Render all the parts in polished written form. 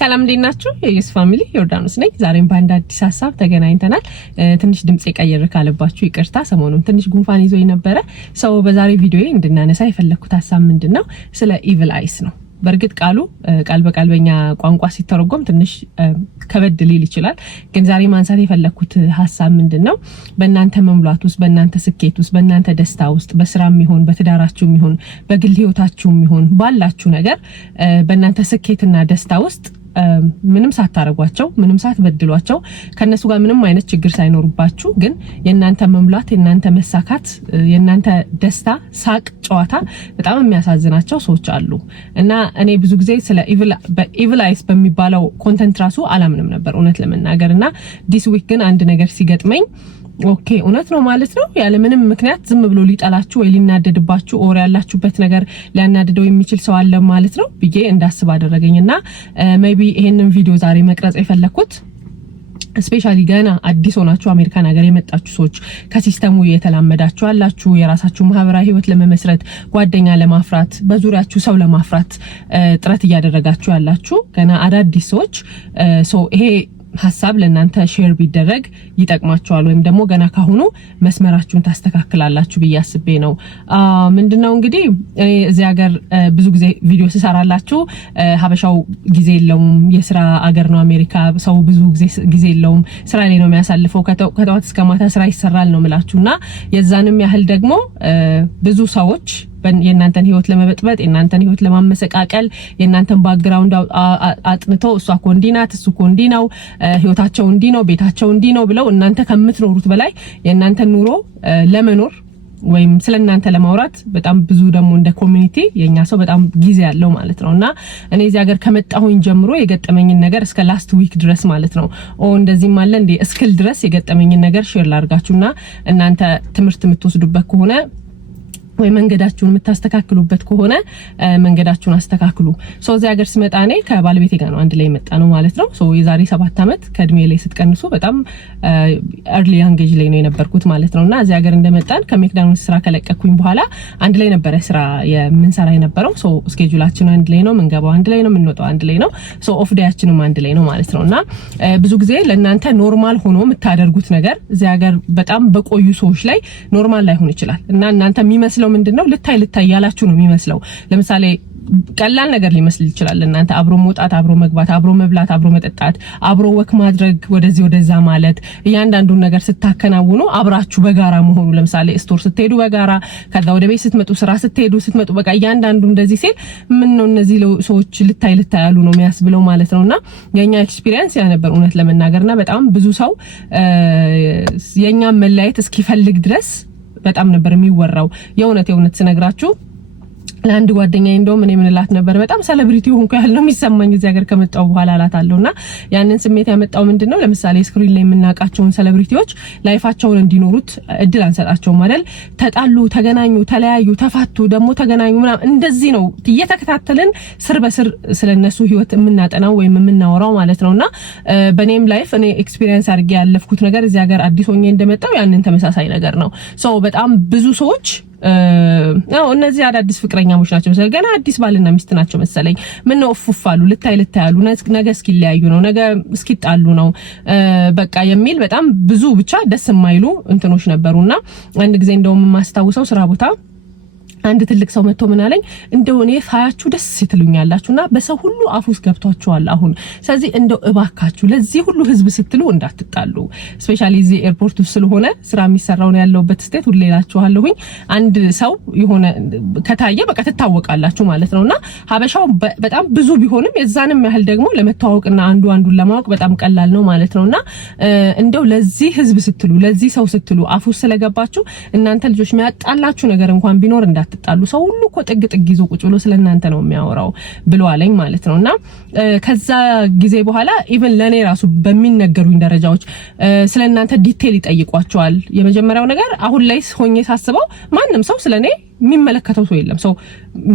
ሰላም እንዴናችሁ የዩስ ፋሚሊ ዮርዳኖስ ነኝ። ዛሬም በአንድ አዲስ ሐሳብ ተገናኝተናል። ትንሽ ድምጽ ቀየር ካለባችሁ ይቅርታ፣ ሰሞኑን ትንሽ ጉንፋን ይዞኝ ነበር። ሰው በዛሬ ቪዲዮዬ እንድናነሳ የፈለኩት ሐሳብ ምንድነው? ስለ ኢቪል አይስ ነው። በርግጥ ቃል በቃል በእኛ ቋንቋ ሲተረጎም ትንሽ ከበድ ሊል ይችላል። ግን ዛሬ ማንሳት የፈለኩት ሐሳብ ምንድነው? በእናንተ መሙላት ውስጥ፣ በእናንተ ስኬት ውስጥ፣ በእናንተ ደስታ ውስጥ፣ በስራም ይሁን በትዳራችሁም ይሁን በግል ህይወታችሁም ይሁን ባላችሁ ነገር በእናንተ ስኬትና ደስታ ውስጥ ምንም ሳታረጓቸው ምንም ሳትበድሏቸው ከነሱ ጋር ምንም አይነት ችግር ሳይኖርባችሁ ግን የናንተ መሙላት የናንተ መሳካት የናንተ ደስታ ሳቅ ጨዋታ በጣም የሚያሳዝናቸው ሰዎች አሉ። እና እኔ ብዙ ጊዜ ስለ ኢቪል አይስ በሚባለው ኮንተንት ራሱ አላምንም ነበር እውነት ለመናገርና ዲስ ዊክ ግን አንድ ነገር ሲገጥመኝ ኦኬ እውነት ነው ማለት ነው ያለ ምንም ምክንያት ዝም ብሎ ሊጣላችሁ ወይ ሊናደድባችሁ ኦር ያላችሁበት ነገር ሊያናደደው የሚችል ሰው አለ ማለት ነው ብዬ እንዳስብ አደረገኝና ሜቢ ይሄንን ቪዲዮ ዛሬ መቅረጽ የፈለኩት ስፔሻሊ ገና አዲስ ሆናችሁ አሜሪካን ሀገር የመጣችሁ ሰዎች ከሲስተሙ የተላመዳችሁ አላችሁ የራሳችሁ ማህበራዊ ህይወት ለመመስረት ጓደኛ ለማፍራት በዙሪያችሁ ሰው ለማፍራት ጥረት እያደረጋችሁ ያላችሁ ገና አዳዲስ ሰዎች ይሄ ሐሳብ ለእናንተ ሼር ቢደረግ ይጠቅማችኋል ወይም ደግሞ ገና ካሁኑ መስመራችሁን ታስተካክላላችሁ ብያስቤ ነው። ምንድነው እንግዲህ እዚህ ሀገር ብዙ ጊዜ ቪዲዮ ሲሰራላችሁ ሀበሻው ጊዜ የለውም የስራ ሀገር ነው አሜሪካ ሰው ብዙ ጊዜ የለውም ስራ ላይ ነው የሚያሳልፈው ከጠዋት እስከ ማታ ስራ ይሰራል ነው የምላችሁና የዛንም ያህል ደግሞ ብዙ ሰዎች የናንተን ህይወት ለመበጥበጥ የናንተን ህይወት ለማመሰቃቀል የናንተን ባክግራውንድ አጥንተው እሷ ኮንዲናት እሱ ኮንዲናው ህይወታቸው እንዲ ነው ቤታቸው እንዲ ነው ብለው እናንተ ከምትኖሩት በላይ የናንተን ኑሮ ለመኖር ወይም ስለናንተ ለማውራት በጣም ብዙ ደግሞ እንደ ኮሚኒቲ የኛ ሰው በጣም ጊዜ ያለው ማለት ነውና እኔ እዚህ ሀገር ከመጣሁኝ ጀምሮ የገጠመኝን ነገር እስከ ላስት ዊክ ድረስ ማለት ነው እንደዚህ ማለት እንደ እስክል ድረስ የገጠመኝን ነገር ሼር ላርጋችሁና እናንተ ትምህርት የምትወስዱበት ከሆነ ወይ መንገዳችሁን የምታስተካክሉበት ከሆነ መንገዳችሁን አስተካክሉ። እዚህ ሀገር ስመጣ እኔ ከባለቤቴ ጋር ነው አንድ ላይ መጣ ነው ማለት ነው። የዛሬ 7 አመት ከእድሜ ላይ ስትቀንሱ በጣም early young age ላይ ነው የነበርኩት ማለት ነውና እዚህ ሀገር እንደመጣን ከሜክዳኖስ ስራ ከለቀኩኝ በኋላ አንድ ላይ ነበር ስራ የምንሰራ የነበረው። ስኬጁላችን አንድ ላይ ነው፣ መንገባው አንድ ላይ ነው፣ የምንወጣው አንድ ላይ ነው። ኦፍ ዴያችንም አንድ ላይ ነው ማለት ነውና ብዙ ጊዜ ለእናንተ ኖርማል ሆኖ የምታደርጉት ነገር እዚህ ሀገር በጣም በቆዩ ሰዎች ላይ ኖርማል ላይሆን ይችላል እና እናንተ የሚመስለው ምንድነው ልታይ ያላችሁ ነው የሚመስለው። ለምሳሌ ቀላል ነገር ሊመስል ይችላል እናንተ አብሮ መውጣት አብሮ መግባት አብሮ መብላት አብሮ መጠጣት አብሮ ወክ ማድረግ ወደዚህ ወደዛ ማለት እያንዳንዱን ነገር ስታከናውኑ አብራችሁ በጋራ መሆኑ ለምሳሌ ስቶር ስትሄዱ በጋራ ከዛ ወደ ቤት ስትመጡ ስራ ስትመጡ በቃ እያንዳንዱ እንደዚህ ሲል ምን ነው እነዚህ ሰዎች ልታይ ያሉ ነው የሚያስብለው ማለት ነውና የኛ ኤክስፒሪየንስ ያ ነበር እውነት ለመናገርና በጣም ብዙ ሰው የኛ መለያየት እስኪፈልግ ድረስ በጣም ነበር የሚወራው። የእውነት ስነግራችሁ ለአንድ ጓደኛዬ እንደውም እኔ ምን እላት ነበር በጣም ሴሌብሪቲ ሆንኩ ያለው የሚሰማኝ እዚህ ሀገር ከመጣው በኋላ አላታለሁና ያንን ስሜት ያመጣው ምንድነው ለምሳሌ ስክሪን ላይ የምናቃቸውን ሴሌብሪቲዎች ላይፋቸውን እንዲኖሩት እድል አንሰጣቸውም አይደል? ተጣሉ፣ ተገናኙ፣ ተለያዩ፣ ተፋቱ፣ ደግሞ ተገናኙ ምናምን እንደዚህ ነው እየተከታተልን ስር በስር ስለነሱ ህይወት የምናጠናው ወይም የምናወራው ማለት ነውና በኔም ላይፍ እኔ ኤክስፒሪየንስ አድርጌ ያለፍኩት ነገር እዚህ ሀገር አዲስ ሆኜ እንደመጣው ያንን ተመሳሳይ ነገር ነው። በጣም ብዙ ሰዎች እነዚህ አዳዲስ ፍቅረኛሞች ናቸው መሰለኝ ገና አዲስ ባልና ሚስት ናቸው መሰለኝ ምን ነው ፉፋሉ ልታይ ያሉ ነገ እስኪለያዩ ነው ነገ እስኪጣሉ ነው በቃ የሚል በጣም ብዙ ብቻ ደስ የማይሉ እንትኖች ነበሩና አንድ ጊዜ እንደውም የማስታውሰው ስራ ቦታ አንድ ትልቅ ሰው መጥቶ ምን አለኝ እንደው እኔ ፋያችሁ ደስ ይትሉኛላችሁና በሰው ሁሉ አፍ ውስጥ ገብቷችኋል አሁን ስለዚህ እንደው እባካችሁ ለዚህ ሁሉ ህዝብ ስትሉ እንዳትጣሉ ስፔሻሊ እዚህ ኤርፖርት ውስጥ ስለሆነ ስራ የሚሰራው ነው ያለውበት ስቴት ሁሉ ሌላችኋለሁኝ አንድ ሰው የሆነ ከታየ በቃ ትታወቃላችሁ ማለት ነውና ሀበሻው በጣም ብዙ ቢሆንም የዛንም ያህል ደግሞ ለመተዋወቅና አንዱን ለማወቅ በጣም ቀላል ነው ማለት ነውና እንደው ለዚህ ህዝብ ስትሉ ለዚህ ሰው ስትሉ አፍ ውስጥ ስለገባችሁ እናንተ ልጆች የሚያጣላችሁ ነገር እንኳን ቢኖር እንዳትጣሉ ሰው ሁሉ እኮ ጥግ ይዞ ቁጭ ብሎ ስለናንተ ነው የሚያወራው ብሎ አለኝ ማለት ነውና ከዛ ጊዜ በኋላ ኢቭን ለኔ ራሱ በሚነገሩኝ ደረጃዎች ስለናንተ ዲቴል ይጠይቋቸዋል። የመጀመሪያው ነገር አሁን ላይ ሆኜ ሳስበው ማንም ሰው ስለኔ የሚመለከተው ሰው የለም። ሰው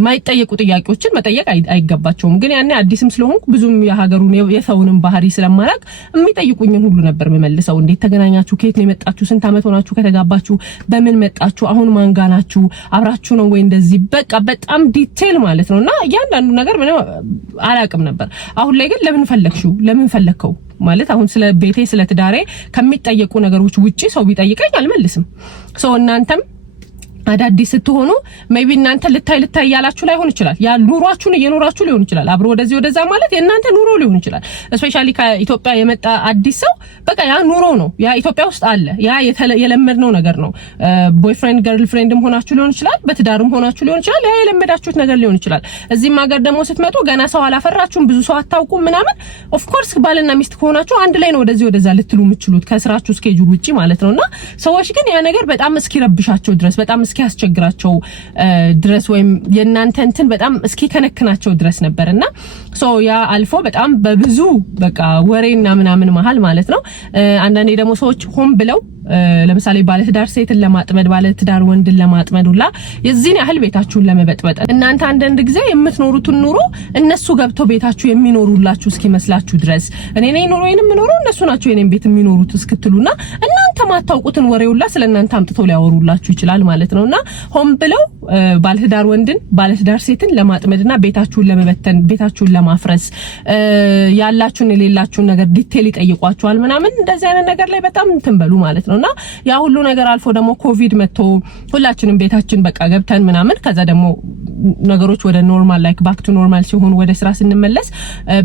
ማይጠየቁ ጥያቄዎችን መጠየቅ አይገባቸውም። ግን ያኔ አዲስም ስለሆንኩ ብዙም የሀገሩን የሰውንም ባህሪ ስለማላቅ የሚጠይቁኝን ሁሉ ነበር መመልሰው። እንዴት ተገናኛችሁ? ከየት ነው የመጣችሁ? ስንት አመት ሆናችሁ ከተጋባችሁ? በምን መጣችሁ? አሁን ማን ጋር ናችሁ? አብራችሁ ነው ወይ? እንደዚህ በቃ በጣም ዲቴል ማለት ነውና እያንዳንዱ ነገር ምንም አላቅም ነበር። አሁን ላይ ግን ለምን ፈለግሽው? ለምን ፈለግከው ማለት አሁን ስለ ቤቴ ስለ ትዳሬ ከሚጠየቁ ነገሮች ውጪ ሰው ቢጠይቀኝ አልመልስም። ሶ እናንተም አዳዲስ ስትሆኑ ሜቢ እናንተ ልታይ ያላችሁ ላይሆን ይችላል። ያ ኑሯችሁን እየኖራችሁ ሊሆን ይችላል። አብሮ ወደዚህ ወደዛ ማለት የእናንተ ኑሮ ሊሆን ይችላል። ስፔሻሊ ከኢትዮጵያ የመጣ አዲስ ሰው በቃ ያ ኑሮ ነው። ያ ኢትዮጵያ ውስጥ አለ። ያ የለመድነው ነገር ነው። ቦይፍሬንድ ገርልፍሬንድም ሆናችሁ ሊሆን ይችላል። በትዳርም ሆናችሁ ሊሆን ይችላል። ያ የለመዳችሁት ነገር ሊሆን ይችላል። እዚህም ሀገር ደግሞ ስትመጡ ገና ሰው አላፈራችሁም፣ ብዙ ሰው አታውቁም ምናምን። ኦፍ ኮርስ ባልና ሚስት ከሆናችሁ አንድ ላይ ነው ወደዚህ ወደዛ ልትሉ የምትችሉት ከስራችሁ ስኬጁል ውጪ ማለት ነውና ሰዎች ግን ያ ነገር በጣም እስኪረብሻቸው ድረስ በጣም እስኪያስቸግራቸው ድረስ ወይም የእናንተ እንትን በጣም እስኪከነክናቸው ድረስ ነበርና ሶ ያ አልፎ በጣም በብዙ በቃ ወሬና ምናምን መሃል ማለት ነው አንዳንዴ ደግሞ ሰዎች ሆን ብለው ለምሳሌ ባለትዳር ሴትን ለማጥመድ ባለትዳር ወንድን ለማጥመድ ሁላ የዚህን ያህል ቤታችሁን ለመበጥበጥ እናንተ አንዳንድ ጊዜ የምትኖሩትን ኑሮ እነሱ ገብተው ቤታችሁ የሚኖሩላችሁ እስኪመስላችሁ ድረስ እኔ ነኝ ኑሮዬንም የምኖረው እነሱ ናቸው የኔን ቤት የሚኖሩት እስክትሉና እናንተ ማታውቁትን ወሬ ሁላ ስለእናንተ አምጥተው ሊያወሩላችሁ ይችላል ማለት ነውና ሆን ብለው ባለትዳር ወንድን ባለትዳር ሴትን ለማጥመድና ቤታችሁን ለመበተን ቤታችሁን ለማፍረስ ያላችሁን የሌላችሁን ነገር ዲቴል ይጠይቋችኋል ምናምን እንደዚህ አይነት ነገር ላይ በጣም እንተንበሉ ማለት ነውና ያ ሁሉ ነገር አልፎ ደግሞ ኮቪድ መጥቶ ሁላችንም ቤታችን በቃ ገብተን ምናምን ከዛ ደግሞ ነገሮች ወደ ኖርማል ላይክ ባክ ቱ ኖርማል ሲሆን ወደ ስራ ስንመለስ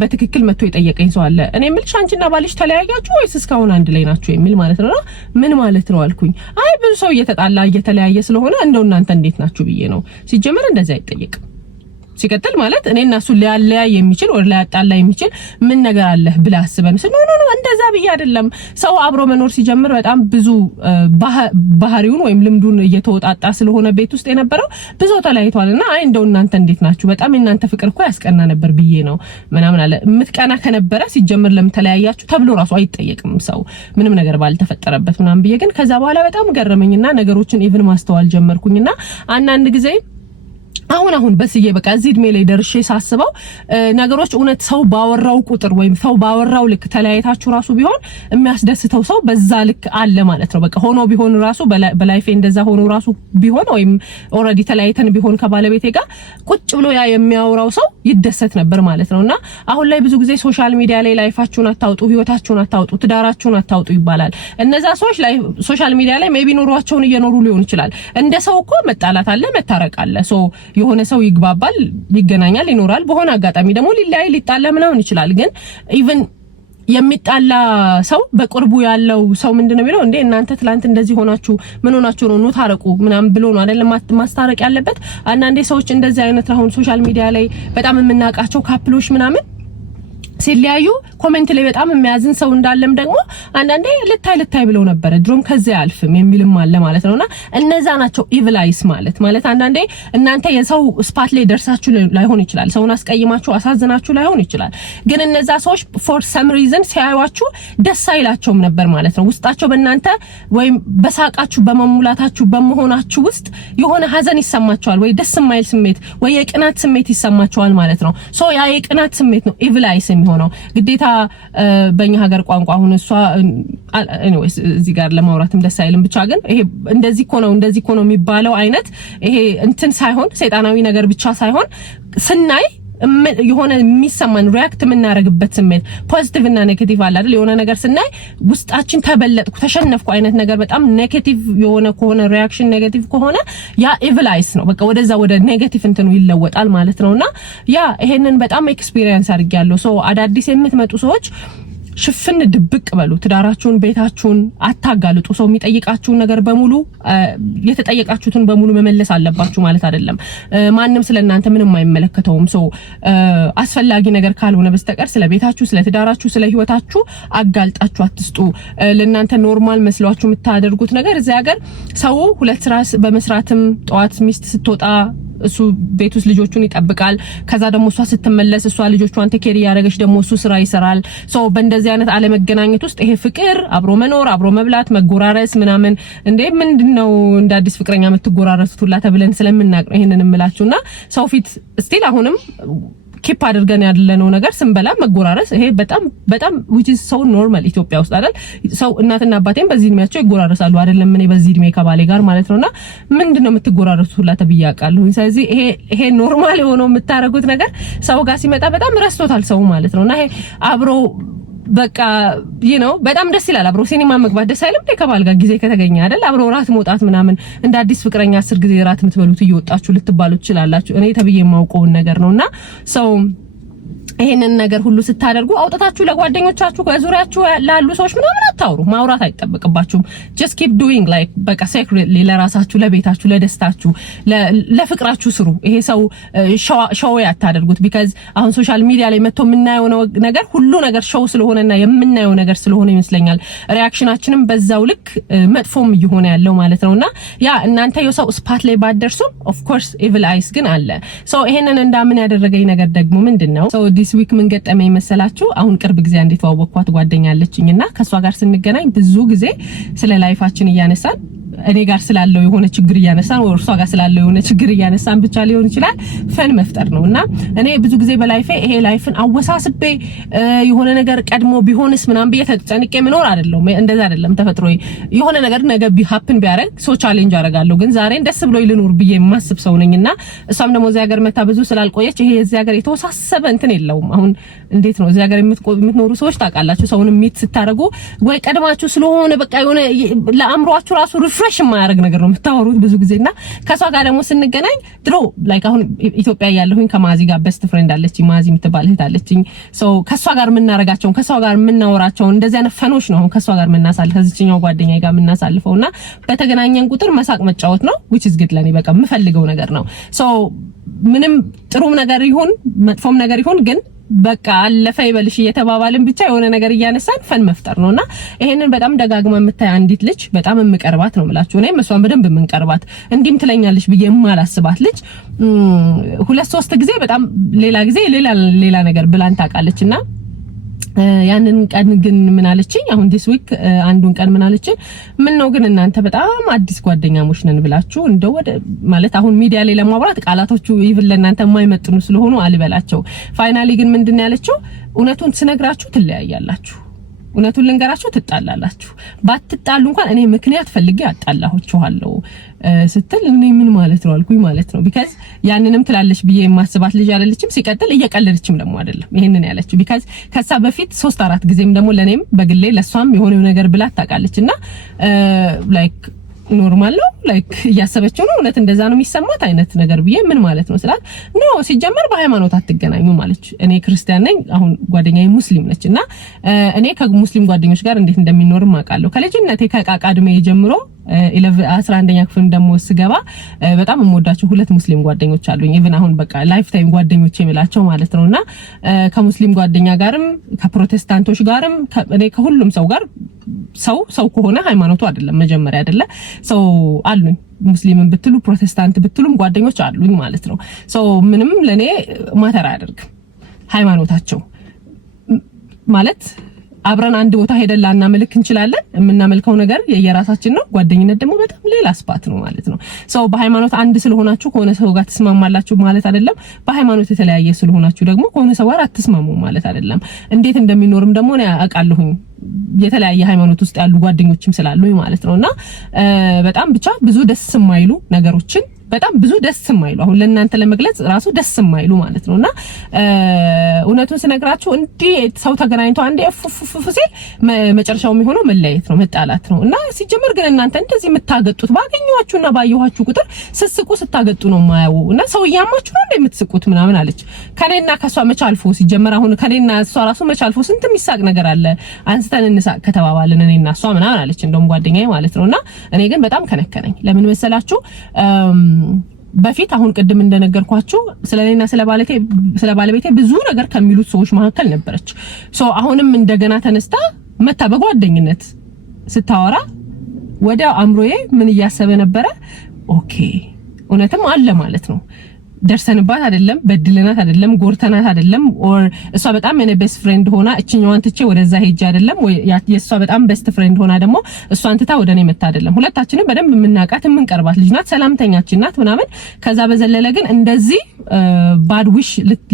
በትክክል መጥቶ የጠየቀኝ ሰው አለ እኔ ምልሽ አንቺና ባልሽ ተለያያችሁ ወይስ እስካሁን አንድ ላይ ናችሁ የሚል ማለት ነውና ምን ማለት ነው አልኩኝ አይ ብዙ ሰው እየተጣላ እየተለያየ ስለሆነ እንደው እናንተ እንዴት ናችሁ ብዬ ነው ሲጀመር እንደዛ አይጠየቅም ሲቀጥል ማለት እኔ እና እሱ ሊያለያይ የሚችል ወር ሊያጣላ የሚችል ምን ነገር አለ ብለ አስበን ኖ እንደዛ ብዬ አይደለም ሰው አብሮ መኖር ሲጀምር በጣም ብዙ ባህሪውን ወይም ልምዱን እየተወጣጣ ስለሆነ ቤት ውስጥ የነበረው ብዙ ተለያይቷልና አይ እንደው እናንተ እንዴት ናችሁ በጣም እናንተ ፍቅር እኮ ያስቀና ነበር ብዬ ነው ምናምን አለ ምትቀና ከነበረ ሲጀምር ለምን ተለያያችሁ ተብሎ ራሱ አይጠየቅም ሰው ምንም ነገር ባልተፈጠረበት ምናምን ብዬ ግን ከዛ በኋላ በጣም ገረመኝና ነገሮችን ኢቭን ማስተዋል ጀመርኩኝና አንዳንድ ጊዜ አሁን በስዬ በቃ እዚህ እድሜ ላይ ደርሼ ሳስበው ነገሮች እውነት ሰው ባወራው ቁጥር ወይም ሰው ባወራው ልክ ተለያይታችሁ ራሱ ቢሆን የሚያስደስተው ሰው በዛ ልክ አለ ማለት ነው በቃ ሆኖ ቢሆን ራሱ በላይፌ እንደዛ ሆኖ ራሱ ቢሆን ወይም ኦሬዲ ተለያይተን ቢሆን ከባለቤቴ ጋር ቁጭ ብሎ ያ የሚያወራው ሰው ይደሰት ነበር ማለት ነውና አሁን ላይ ብዙ ጊዜ ሶሻል ሚዲያ ላይ ላይፋችሁን አታውጡ ህይወታችሁን አታውጡ ትዳራችሁን አታውጡ ይባላል እነዛ ሰዎች ላይ ሶሻል ሚዲያ ላይ ሜቢ ኑሯቸውን እየኖሩ ሊሆን ይችላል እንደ ሰው እኮ መጣላት አለ መታረቅ አለ ሶ የሆነ ሰው ይግባባል ይገናኛል ይኖራል በሆነ አጋጣሚ ደግሞ ሊለያይ ሊጣላ ምናምን ይችላል ግን ኢቭን የሚጣላ ሰው በቅርቡ ያለው ሰው ምንድነው የሚለው እንዴ እናንተ ትላንት እንደዚህ ሆናችሁ ምን ሆናችሁ ነው ኑ ታረቁ ምናምን ብሎ ነው አይደል ማስታረቅ ያለበት አንዳንዴ ሰዎች እንደዚህ አይነት አሁን ሶሻል ሚዲያ ላይ በጣም የምናውቃቸው ካፕሎች ምናምን ሲለያዩ ኮሜንት ላይ በጣም የሚያዝን ሰው እንዳለም ደግሞ አንዳንዴ ልታይ ብለው ነበር ድሮም ከዚህ አልፍም የሚልም አለ ማለት ነውና እነዛ ናቸው ኢቪል አይስ ማለት አንዳንዴ እናንተ የሰው ስፓት ላይ ደርሳችሁ ላይሆን ይችላል ሰውን አስቀይማችሁ አሳዝናችሁ ላይሆን ይችላል ግን እነዛ ሰዎች ፎር ሰም ሪዝን ሲያዩዋችሁ ደስ አይላቸውም ነበር ማለት ነው ውስጣቸው በእናንተ ወይም በሳቃችሁ በመሙላታችሁ በመሆናችሁ ውስጥ የሆነ ሀዘን ይሰማቸዋል ወይ ደስ የማይል ስሜት ወይ የቅናት ስሜት ይሰማቸዋል ማለት ነው ሶ ያ የቅናት ስሜት ነው ኢቪል አይስ ሆኖ ግዴታ በእኛ ሀገር ቋንቋ አሁን እሷ ኤኒዌይስ እዚህ ጋር ለማውራትም ደስ አይልም ብቻ ግን ይሄ እንደዚህ እኮ ነው የሚባለው አይነት ይሄ እንትን ሳይሆን ሰይጣናዊ ነገር ብቻ ሳይሆን ስናይ የሆነ የሚሰማን ሪአክት የምናረግበት ስሜት ፖዚቲቭ እና ኔጌቲቭ አለ አይደል የሆነ ነገር ስናይ ውስጣችን ተበለጥኩ ተሸነፍኩ አይነት ነገር በጣም ኔጌቲቭ የሆነ ከሆነ ሪአክሽን ኔጌቲቭ ከሆነ ያ ኢቪል አይስ ነው በቃ ወደዛ ወደ ኔጌቲቭ እንትኑ ይለወጣል ማለት ነውና ያ ይሄንን በጣም ኤክስፒሪየንስ አድርጌያለሁ ሶ አዳዲስ የምትመጡ ሰዎች ሽፍን ድብቅ በሉ ትዳራችሁን ቤታችሁን አታጋልጡ ሰው የሚጠይቃችሁን ነገር በሙሉ የተጠየቃችሁትን በሙሉ መመለስ አለባችሁ ማለት አይደለም ማንንም ስለናንተ ምንም አይመለከተውም ሰው አስፈላጊ ነገር ካልሆነ በስተቀር ስለ ቤታችሁ ስለ ትዳራችሁ ስለ ህይወታችሁ አጋልጣችሁ አትስጡ ለናንተ ኖርማል መስሏችሁ የምታደርጉት ነገር እዚያ ሀገር ሰው ሁለት ስራ በመስራትም ጧት ሚስት ስትወጣ እሱ ቤት ውስጥ ልጆቹን ይጠብቃል ከዛ ደግሞ እሷ ስትመለስ እሷ ልጆቿን ቴኬር ያደረገች ደግሞ እሱ ስራ ይሰራል ሶ በእንደዚህ አይነት አለመገናኘት ውስጥ ይሄ ፍቅር አብሮ መኖር አብሮ መብላት መጎራረስ ምናምን እንዴ ምንድነው እንደ አዲስ ፍቅረኛ የምትጎራረሱት ሁላ ተብለን ስለምናቅ ነው ይሄንን እምላችሁና ሰው ፊት ስቲል አሁንም ኪፕ አድርገን ያለነው ነገር ስንበላ መጎራረስ ይሄ በጣም which is so normal ኢትዮጵያ ውስጥ አይደል ሰው እናትና አባቴም በዚህ እድሜያቸው ይጎራረሳሉ አይደለም እኔ በዚህ እድሜ ከባሌ ጋር ማለት ነውና ምንድነው የምትጎራረሱት ሁላ ተብያቃለሁ ስለዚህ ይሄ ኖርማል የሆነው የምታረጉት ነገር ሰው ጋር ሲመጣ በጣም ረስቶታል ሰው ማለት ነውና ይሄ አብሮ በቃ በጣም ደስ ይላል አብሮ ሲኒማ መግባት ደስ አይልም ከባል ጋር ጊዜ ከተገኘ አይደል አብሮ ራት መውጣት ምናምን እንደ አዲስ ፍቅረኛ 10 ጊዜ ራት የምትበሉት እየወጣችሁ ልትባሉ ትችላላችሁ እኔ ተብዬ የማውቀው ነገር ነውና ሰው ይሄንን ነገር ሁሉ ስታደርጉ አውጣታችሁ ለጓደኞቻችሁ ከዙሪያችሁ ላሉ ሰዎች ምናምን አታውሩ ማውራት አይጠበቅባችሁም just keep doing like በቃ secretly ለራሳችሁ ለቤታችሁ ለደስታችሁ ለፍቅራችሁ ስሩ ይሄ ሰው ሾው ያታደርጉት because አሁን ሶሻል ሚዲያ ላይ መጥቶ የምናየው ነገር ሁሉ ነገር ሾው ስለሆነና የምናየው ነገር ስለሆነ ይመስለኛል ሪአክሽናችንም በዛው ልክ መጥፎም እየሆነ ያለው ማለት ነውና ያ እናንተ የሰው ስፓት ላይ ባደርሱ of course evil eyes ግን አለ so ይሄንን እንዳምን ያደረገኝ ነገር ደግሞ ምንድነው so this week ምን ገጠመኝ መሰላችሁ አሁን ቅርብ ጊዜ አንዲት ዋወቅኳት ጓደኛ አለችኝና ከሷ ጋር ስንገናኝ ብዙ ጊዜ ስለ ላይፋችን እያነሳን እኔ ጋር ስላለው የሆነ ችግር እያነሳን ወይ እርሷ ጋር ስላለው የሆነ ችግር እያነሳን ብቻ ሊሆን ይችላል ፈን መፍጠር ነውና እኔ ብዙ ጊዜ በላይፌ ይሄ ላይፍን አወሳስቤ የሆነ ነገር ቀድሞ ቢሆንስ ምናምን በየተጨንቄ ምኖር አይደለም እንደዛ አይደለም ተፈጥሮ የሆነ ነገር ነገ ቢሃፕን ቢያረግ ሶ ቻሌንጅ አረጋለሁ ግን ዛሬ ደስ ብሎኝ ልኖር ብዬ የማስብ ሰው ነኝና እሷም ደግሞ እዚህ ሀገር መታ ብዙ ስላልቆየች ይሄ እዚህ ሀገር የተወሳሰበ እንትን የለውም አሁን እንዴት ነው እዚህ ሀገር የምትኖሩ ሰዎች ታውቃላችሁ ሰውን ሚት ስታረጉ ወይ ቀድማችሁ ስለሆነ በቃ የሆነ ለአምሮአችሁ ራሱ ሪፍሬሽ ማያረግ ነገር ነው የምታወሩት ብዙ ጊዜና ከሷ ጋር ደግሞ ስንገናኝ ድሮ ላይክ አሁን ኢትዮጵያ ያለሁኝ ከማዚ ጋር ቤስት ፍሬንድ አለችኝ ማዚ የምትባል እህት አለችኝ ሶ ከሷ ጋር የምናረጋቸው ከሷ ጋር የምናወራቸው እንደዚህ አይነት ፈኖች ነው አሁን ከሷ ጋር የምናሳልፈው ከዚህኛው ጓደኛዬ ጋር የምናሳልፈውና በተገናኘን ቁጥር መሳቅ መጫወት ነው which is good ለኔ በቃ የምፈልገው ነገር ነው ሶ ምንም ጥሩም ነገር ይሁን መጥፎም ነገር ይሁን ግን በቃ አለፈ ይበልሽ እየተባባልን ብቻ የሆነ ነገር እያነሳን ፈን መፍጠር ነውና ይሄንን በጣም ደጋግማ የምታይ አንዲት ልጅ በጣም የምቀርባት ነው ማለት ነው እኔም እሷን በደንብ የምንቀርባት እንዲም ትለኛለች ብዬ የማላስባት ልጅ 2-3 ጊዜ በጣም ሌላ ጊዜ ሌላ ነገር ብላን ታውቃለችና ያንን ቀን ግን ምን አለችኝ አሁን this week አንዱን ቀን ምን አለችኝ ምን ነው ግን እናንተ በጣም አዲስ ጓደኛሞች ነን ብላችሁ እንደው ወደ ማለት አሁን ሚዲያ ላይ ለማውራት ቃላቶቹ ኢቭን ለእናንተ የማይመጥኑ ስለሆኑ አልበላቸው ፋይናሊ ግን ምንድነው ያለችው እውነቱን ስነግራችሁ ትለያያላችሁ እውነቱን ልንገራችሁ ትጣላላችሁ ባትጣሉ እንኳን እኔ ምክንያት ፈልጌ አጣላሁችኋለሁ ስትል እኔ ምን ማለት ነው አልኩኝ ማለት ነው because ያንንም ትላለች ብዬ የማስባት ልጅ አይደለችም ሲቀጥል እየቀለደችም ደግሞ አይደለም ይሄንን ያለችው because ከዛ በፊት 3-4 ጊዜም ደግሞ ለኔም በግሌ ለሷም የሆነ ነገር ብላ ታውቃለችና ላይክ ኖርማል ነው ላይክ እያሰበችው ነው እውነት እንደዛ ነው የሚሰማት አይነት ነገር ብዬ ምን ማለት ነው ስላት ኖ ሲጀመር በሃይማኖት አትገናኙ ማለች እኔ ክርስቲያን ነኝ አሁን ጓደኛዬ ሙስሊም ነችና እኔ ከሙስሊም ጓደኞች ጋር እንዴት እንደሚኖር ማቃለሁ ከልጅነቴ ከቃቃ እድሜ ጀምሮ 11ኛ ክፍል ደሞ ስገባ በጣም የምወዳቸው 2 ሙስሊም ጓደኞች አሉኝ ኢቭን አሁን በቃ ላይፍ ታይም ጓደኞቼ የምላቸው ማለት ነውና ከሙስሊም ጓደኛ ጋርም ከፕሮቴስታንቶች ጋርም እኔ ከሁሉም ሰው ጋር ሰው ከሆነ ሃይማኖቱ አይደለም መጀመሪያ አይደለ ሰው አሉኝ ሙስሊምን ብትሉ ፕሮቴስታንት ብትሉም ጓደኞች አሉኝ ማለት ነው ሶ ምንም ለኔ ማተር አያደርግም ሃይማኖታቸው ማለት አብረን አንድ ቦታ ሄደን ላናመልክ እንችላለን የምናመልከው ነገር የየራሳችን ነው ጓደኝነት ደግሞ በጣም ሌላ ስፓት ነው ማለት ነው ሶ በሃይማኖት አንድ ስለሆናችሁ ከሆነ ሰው ጋር ተስማማላችሁ ማለት አይደለም በሃይማኖት የተለያየ ስለሆናችሁ ደግሞ ከሆነ ሰው ጋር አትስማሙ ማለት አይደለም እንዴት እንደሚኖርም ደግሞ እኔ አውቃለሁኝ የተለያየ ሃይማኖት ውስጥ ያሉ ጓደኞችም ስላሉኝ ማለት ነውና በጣም ብቻ ብዙ ደስ የማይሉ ነገሮችን በጣም ብዙ ደስ የማይሉ አሁን ለእናንተ ለመግለጽ ራሱ ደስ የማይሉ ማለት ነውና እውነቱን ስነግራችሁ እንዴ ሰው ተገናኝቶ አንዴ ፍፍፍ ሲል መጨረሻው የሚሆነው መለያየት ነው መጣላት ነው እና ሲጀመር ግን እናንተ እንደዚህ የምታገጡት ባገኘዋችሁና ባየኋችሁ ቁጥር ስስቁ ስታገጡ ነው ማያው እና ሰው ያማችሁ ነው እንደምትስቁት ምናምን አለች ከኔና ከሷ መቻልፎ ሲጀመር አሁን ከኔና እሷ ራሱ መቻልፎ ስንት የሚሳቅ ነገር አለ አንስተን እንሳቅ ከተባባልን እኔና እሷ ምናምን አለች እንደውም ጓደኛዬ ማለት ነውና እኔ ግን በጣም ከነከነኝ ለምን መሰላችሁ በፊት አሁን ቅድም እንደነገርኳችሁ ስለኔና ስለ ባለቤቴ ብዙ ነገር ከሚሉት ሰዎች መካከል ነበረች ሶ አሁንም እንደገና ተነስታ መታ በጓደኝነት ስታወራ ወደ አምሮዬ ምን እያሰበ ነበረ ኦኬ እውነትም አለ ማለት ነው ደርሰንባት አይደለም በድለናት አይደለም ጎርተናት አይደለም ኦር እሷ በጣም የኔ ቤስት ፍሬንድ ሆና እቺኛዋን ትቼ ወደዛ ሄጅ አይደለም ወይ የሷ በጣም ቤስት ፍሬንድ ሆና ደግሞ እሷን ትታ ወደኔ መጣ አይደለም ሁለታችንም በደንብ የምናቃት የምንቀርባት ልጅ ናት ሰላምተኛችን ናት ምናምን ከዛ በዘለለ ግን እንደዚህ ባድ ዊሽ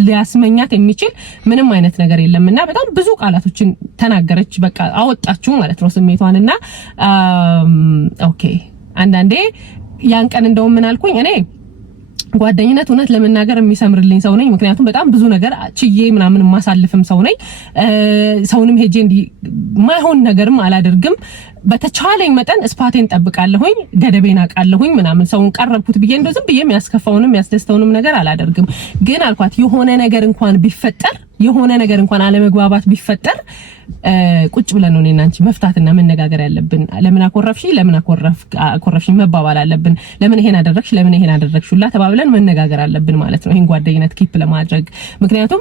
ሊያስመኛት የሚችል ምንም አይነት ነገር የለምና በጣም ብዙ ቃላቶችን ተናገረች በቃ አወጣችሁ ማለት ነው ስሜቷንና ኦኬ አንዳንዴ ያን ቀን እንደው ምን አልኩኝ እኔ ጓደኝነት እውነት ለመናገር የሚሰምርልኝ ሰው ነኝ ምክንያቱም በጣም ብዙ ነገር ችዬ ምናምን ማሳልፍም ሰው ነኝ ሰውንም ሄጄ እንዲ ማይሆን ነገርም አላደርግም በተቻለኝ መጠን ስፓቴን ጠብቃለሁኝ ገደቤን አቃለሁኝ ምናምን ሰውን ቀረብኩት ብዬ እንደው ዝም ብዬ የሚያስከፋውንም ያስደስተውንም ነገር አላደርግም ግን አልኳት የሆነ ነገር እንኳን ቢፈጠር የሆነ ነገር እንኳን አለመግባባት ቢፈጠር ቁጭ ብለን ነው እኔና አንቺ መፍታትና መነጋገር ያለብን ለምን አኮረፍሽ መባባል አለብን ለምን ይሄን አደረግሽ ለምን ይሄን አደረግሽላ ተባብለን መነጋገር አለብን ማለት ነው ይሄን ጓደኝነት ኪፕ ለማድረግ ምክንያቱም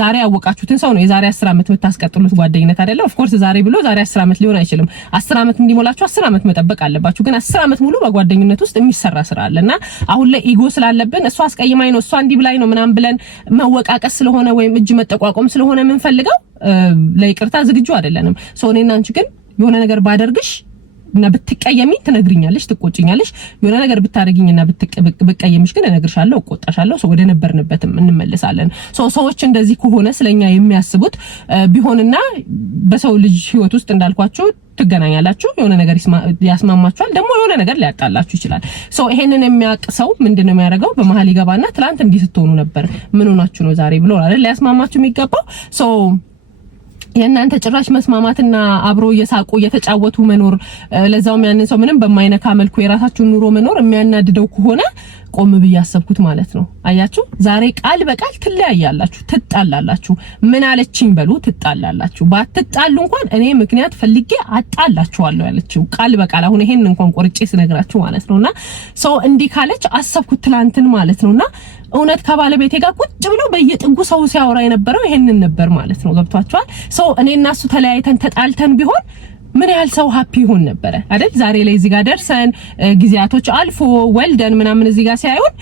ዛሬ ያወቃችሁትን ሰው ነው የዛሬ 10 አመት የምታስቀጥሉት ጓደኝነት አይደለም ኦፍ ኮርስ ዛሬ ብሎ ዛሬ 10 አመት ሊሆን አይችልም 10 አመት እንዲሞላችሁ 10 አመት መጠበቅ አለባችሁ ግን 10 አመት ሙሉ በጓደኝነት ውስጥ የሚሰራ ስራ አለና አሁን ላይ ኢጎ ስላለብን እሷ አስቀይማኝ ነው እሷ እንዲ ብላይ ነው ምናምን ብለን መወቃቀስ ስለሆነ ወይም እጅ መጠቋቆም ስለሆነ ምን ፈልገው ለይቅርታ ዝግጁ አይደለንም ሶ እኔና አንቺ ግን የሆነ ነገር ባደርግሽ እና ብትቀየሚ ትነግሪኛለሽ ትቆጭኛለሽ የሆነ ነገር ብታረጊኝና ብትቀየምሽ ግን እነግርሻለሁ እቆጣሻለሁ ሶ ወደ ነበርንበትም እንመለሳለን ሶ ሰዎች እንደዚህ ከሆነ ስለኛ የሚያስቡት ቢሆንና በሰው ልጅ ህይወት ውስጥ እንዳልኳችሁ ትገናኛላችሁ የሆነ ነገር ያስማማችኋል ደግሞ የሆነ ነገር ሊያጣላችሁ ይችላል ሶ ይሄንን የሚያውቅ ሰው ምንድነው የሚያደርገው በመሃል ይገባና ትላንት እንዲህ ስትሆኑ ነበር ምን ሆናችሁ ነው ዛሬ ብሎ አይደል ሊያስማማችሁ የሚገባው ሶ የእናንተ ጭራሽ መስማማትና አብሮ እየሳቁ እየተጫወቱ መኖር ለዛውም ያንን ሰው ምንም በማይነካ መልኩ የራሳችሁን ኑሮ መኖር የሚያናድደው ከሆነ ቆም ብያሰብኩት ማለት ነው አያችሁ ዛሬ ቃል በቃል ትለያያላችሁ ትጣላላችሁ ምን አለችኝ በሉ ትጣላላችሁ ባትጣሉ እንኳን እኔ ምክንያት ፈልጌ አጣላችኋለሁ ያለችው ቃል በቃል አሁን ይሄን እንኳን ቆርጬ ስነግራችሁ ማለት ነውና ሶ እንዲ ካለች አሰብኩት ትላንትን ማለት ነውና እውነት ከባለቤቴ ጋር ቁጭ ብሎ በየጥጉ ሰው ሲያወራ የነበረው ይሄንን ነበር ማለት ነው ገብቷችኋል ሶ እኔና እሱ ተለያይተን ተጣልተን ቢሆን ምን ያህል ሰው ሃፒ ይሆን ነበር አይደል ዛሬ ላይ እዚህ ጋር ደርሰን ጊዜያቶች አልፎ ወልደን ምናምን እዚህ ጋር ሲያዩን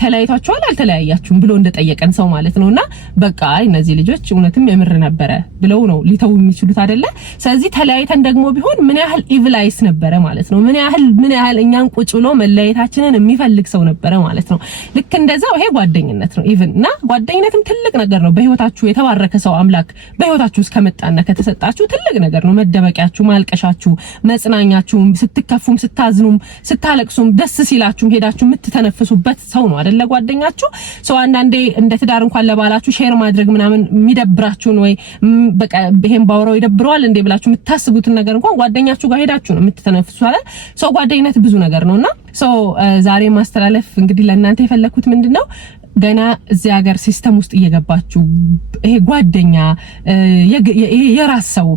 ተለያይታችኋል አልተለያያችሁም ብሎ እንደጠየቀን ሰው ማለት ነውና በቃ እነዚህ ልጆች እውነትም የምር ነበር ብለው ነው ሊተው የሚችሉት አይደለ ስለዚህ ተለያይተን ደግሞ ቢሆን ምን ያህል ኢቭላይስ ነበር ማለት ነው ምን ያህል እኛን ቁጭ ብሎ መለያየታችንን የሚፈልግ ሰው ነበር ማለት ነው ልክ እንደዛው ይሄ ጓደኝነት ነው ኢቭን እና ጓደኝነትም ትልቅ ነገር ነው በህይወታችሁ የተባረከ ሰው አምላክ በህይወታችሁ እስከመጣና ከተሰጣችሁ ትልቅ ነገር ነው መደበቂያችሁ ማልቀሻችሁ መጽናኛችሁ ስትከፉም ስታዝኑም ስታለቅሱም ደስ ሲላችሁም ሄዳችሁ የምትተነፍሱበት ሰው ነው አይደለ ጓደኛችሁ ሶ አንዳንዴ እንደ ትዳር እንኳን ለባላችሁ ሼር ማድረግ ምናምን የሚደብራችሁን ወይ በቃ ይሄን ባወራው ይደብረዋል እንዴ ብላችሁ የምታስቡትን ነገር እንኳን ጓደኛችሁ ጋር ሄዳችሁ ነው የምትተነፍሱ አይደል ሶ ጓደኝነት ብዙ ነገር ነውና ሶ ዛሬ ማስተላለፍ እንግዲህ ለእናንተ የፈለኩት ምንድነው ገና እዚህ ሀገር ሲስተም ውስጥ እየገባችሁ ይሄ ጓደኛ የራስ ሰው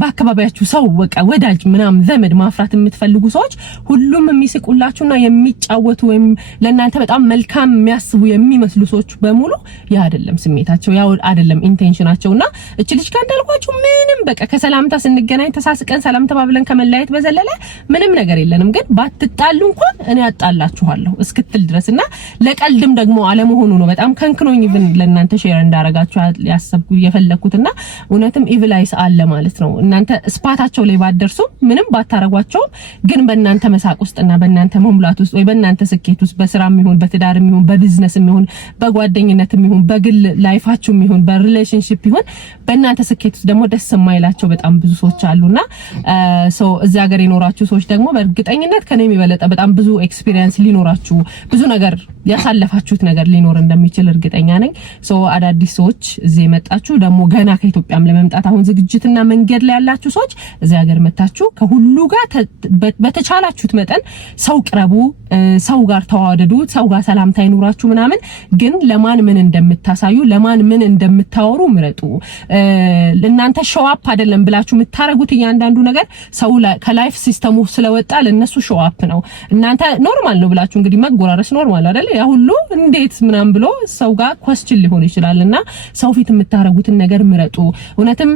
በአካባቢያችሁ ሰው በቃ ወዳጅ ምናምን ዘመድ ማፍራት የምትፈልጉ ሰዎች ሁሉም የሚስቁላችሁና የሚጫወቱ ወይም ለእናንተ በጣም መልካም የሚያስቡ የሚመስሉ ሰዎች በሙሉ ያ አይደለም ስሜታቸው ያ አይደለም ኢንቴንሽናቸውና እቺ ልጅ ካንዳልኳችሁ ምንም በቃ ከሰላምታ ስንገናኝ ተሳስቀን ሰላም ተባብለን ከመላየት በዘለለ ምንም ነገር የለንም ግን ባትጣሉ እንኳን እኔ አጣላችኋለሁ እስክትል ድረስና ለቀልድም ደግሞ አለመሆኑ ነው በጣም ከንክኖኝ ኢቭን ለእናንተ ሼር እንዳረጋችሁ ያሰብኩ የፈለኩትና እውነትም ኢቭላይስ አለ ማለት ነው እናንተ ስፓታቸው ላይ ባደርሱ ምንም ባታረጓቸው ግን በእናንተ መሳቅ ውስጥና በእናንተ መሙላት ውስጥ ወይ በእናንተ ስኬት ውስጥ በስራም ይሁን በትዳርም ይሁን በቢዝነስም ይሁን በጓደኝነትም ይሁን በግል ላይፋችሁም ይሁን በሪሌሽንሺፕ ይሁን በእናንተ ስኬት ውስጥ ደግሞ ደስ የማይላቸው በጣም ብዙ ሰዎች አሉና ሶ እዚህ ሀገር የኖራችሁ ሰዎች ደግሞ በእርግጠኝነት ከኔ የሚበለጠ በጣም ብዙ ኤክስፒሪየንስ ሊኖራችሁ ብዙ ነገር ያሳለፋችሁት ነገር ሊኖር እንደሚችል እርግጠኛ ነኝ ሶ አዳዲስ ሰዎች እዚህ መጣችሁ ደግሞ ገና ከኢትዮጵያም ለመምጣት አሁን ዝግጅትና መንገድ ላይ ያላችሁ ሰዎች እዚህ ሀገር መጣችሁ ከሁሉ ጋር በተቻላችሁት መጠን ሰው ቅረቡ ሰው ጋር ተዋደዱ ሰው ጋር ሰላምታ ይኑራችሁ ምናምን ግን ለማን ምን እንደምታሳዩ ለማን ምን እንደምታወሩ ምረጡ እናንተ ሾው አፕ አይደለም ብላችሁ የምታረጉት እያንዳንዱ ነገር ሰው ከላይፍ ሲስተሙ ስለወጣ ለነሱ ሾው አፕ ነው እናንተ ኖርማል ነው ብላችሁ እንግዲህ መጎራረስ ኖርማል አይደል ያ ሁሉ እንዴት ምናምን ብሎ ሰው ጋር ኳስችን ሊሆን ይችላልና ሰው ፊት የምታረጉትን ነገር ምረጡ እውነትም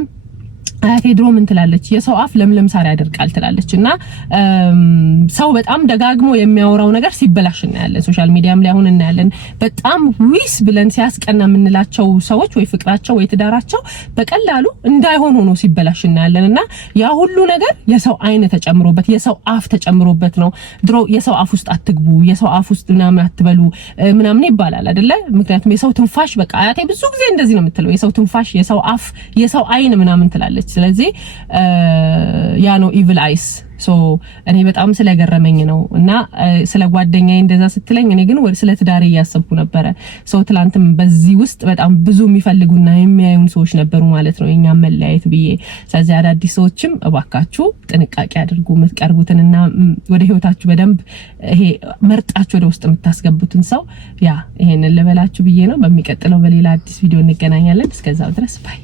አያቴ ድሮ ምን ትላለች የሰው አፍ ለምለም ሳር ያደርቃል ትላለች እና ሰው በጣም ደጋግሞ የሚያወራው ነገር ሲበላሽ እናያለን ሶሻል ሚዲያም ላይ አሁን እናያለን በጣም ዊስ ብለን ሲያስቀና የምንላቸው ሰዎች ወይ ፍቅራቸው ወይ ትዳራቸው በቀላሉ እንዳይሆን ሆኖ ሲበላሽ እናያለንና ያ ሁሉ ነገር የሰው አይን ተጨምሮበት የሰው አፍ ተጨምሮበት ነው ድሮ የሰው አፍ ውስጥ አትግቡ የሰው አፍ ውስጥ ምናምን አትበሉ ምናምን ይባላል አይደለ ምክንያቱም የሰው ትንፋሽ በቃ አያቴ ብዙ ጊዜ እንደዚህ ነው የምትለው የሰው ትንፋሽ የሰው አፍ የሰው አይን ምናምን ትላለች ስለዚህ ያ ነው ኢቪል አይስ ሶ እኔ በጣም ስለገረመኝ ነው እና ስለ ጓደኛዬ እንደዛ ስትለኝ እኔ ግን ስለ ትዳሬ ያሰብኩ ነበር ሶ ትላንትም በዚህ ውስጥ በጣም ብዙ የሚፈልጉና የሚያዩን ሰዎች ነበሩ ማለት ነው የኛ መለያየት ብዬ ስለዚህ አዳዲስ ሰዎችም እባካችሁ ጥንቃቄ አድርጉ የምትቀርቡትንና ወደ ህይወታችሁ በደንብ ይሄ መርጣችሁ ወደ ውስጥ የምታስገቡትን ሰው ያ ይሄንን ልበላችሁ ብዬ ነው በሚቀጥለው በሌላ አዲስ ቪዲዮ እንገናኛለን እስከዛው ድረስ ባይ